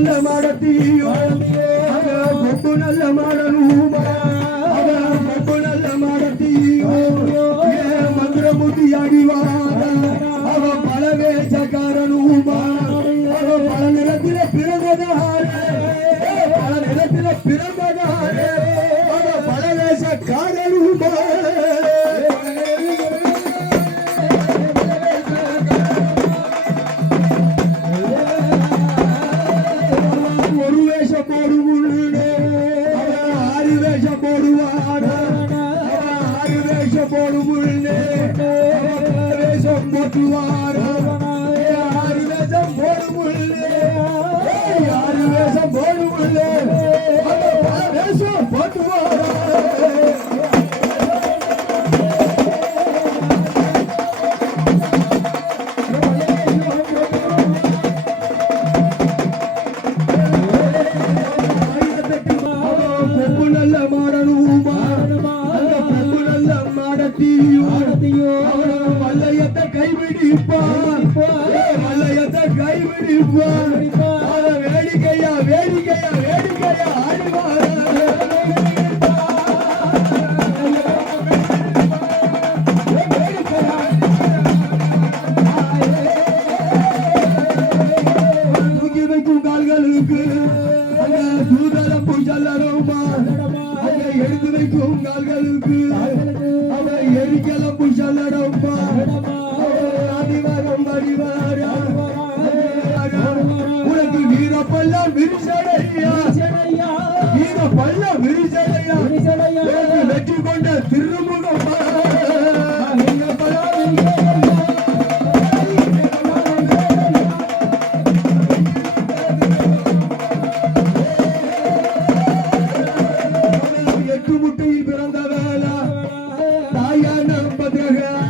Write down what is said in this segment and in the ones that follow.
நல்ல ಮಾಡತೀಯೋ ಕೊಟ್ಟು நல்ல ಮಾಡಲು ಕೊಟ್ಟು நல்ல ಮಾಡತೀಯೋ ಮಂದ್ರ ಮುದಿಯಾಡಿವಾ ಅವ ಬಲವೇ ಜಗಾರನು ಅವ ಬಲ ನಿರತಿರ ಪಿರಗದ ஆறு வேஷம் போடுவார் ஆறு வேஷம் போடுவுள்ளே வேஷம் போட்டுவார் ஆறு வேஷம் போடுவுள்ளே ஆறு வேஷம் போடுவுள்ளே மாடத்தியோ மல்லையத்தை கைவிடிப்பான் மல்லையத்தை கைவிடிப்பான் வேடிக்கையா வேடிக்கையா வேடிக்கையா ஆடுவார். தூக்கி வைக்கும் தூதரம் புஷல்லருமா எடுத்து வைக்கும் கால்களுக்கு எரிக்கலம் புஷல்லடம்மா அடிவாரம் அடிவாரா உனக்கு வீர பல்லம் விரிசடையா? வீர பல்லம் விரிசடையா வெற்றி கொண்ட திருமுகம்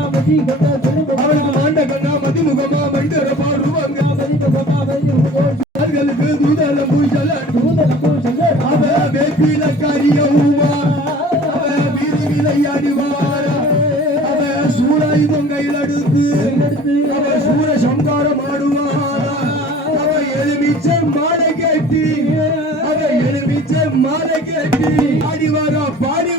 அவளுக்கு மாண்ட கண்ணா மதிமுகமா மண்டர பாடுவாங்க. அவர்களுக்கு தூதல பூசல அவ வேப்பில கரியவுமா அவ வீதி விளையாடுவார அவ சம்காரம் ஆடுவாரா. எலுமிச்ச மாலை கேட்டி. அவ எலுமிச்ச மாலை கேட்டி. ஆடி வாரா பாடி